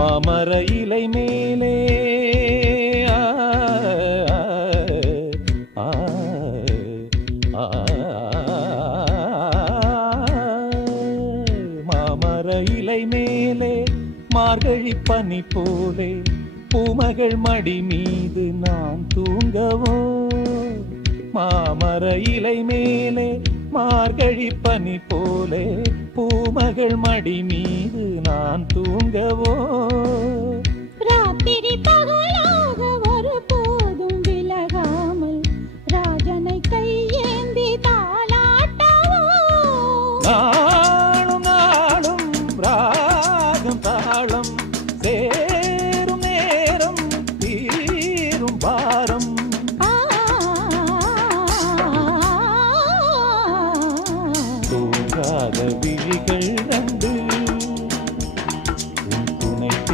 மாமர இலை மேலே மாமர இலை மேலே மார்கழி பனி போலே பூமகள் மடி மீது நான் தூங்கவோ மாமர இலை மேலே மார்கழி பனி போலே பூமகள் மடி மீது நான் தூங்கவோ ராத்திரி பகலாக ஒரு போதும் விலகாமல் ராஜனை கையேந்தி தாலாட்டவோ நாளும் நாளும் ராகம் தாளம்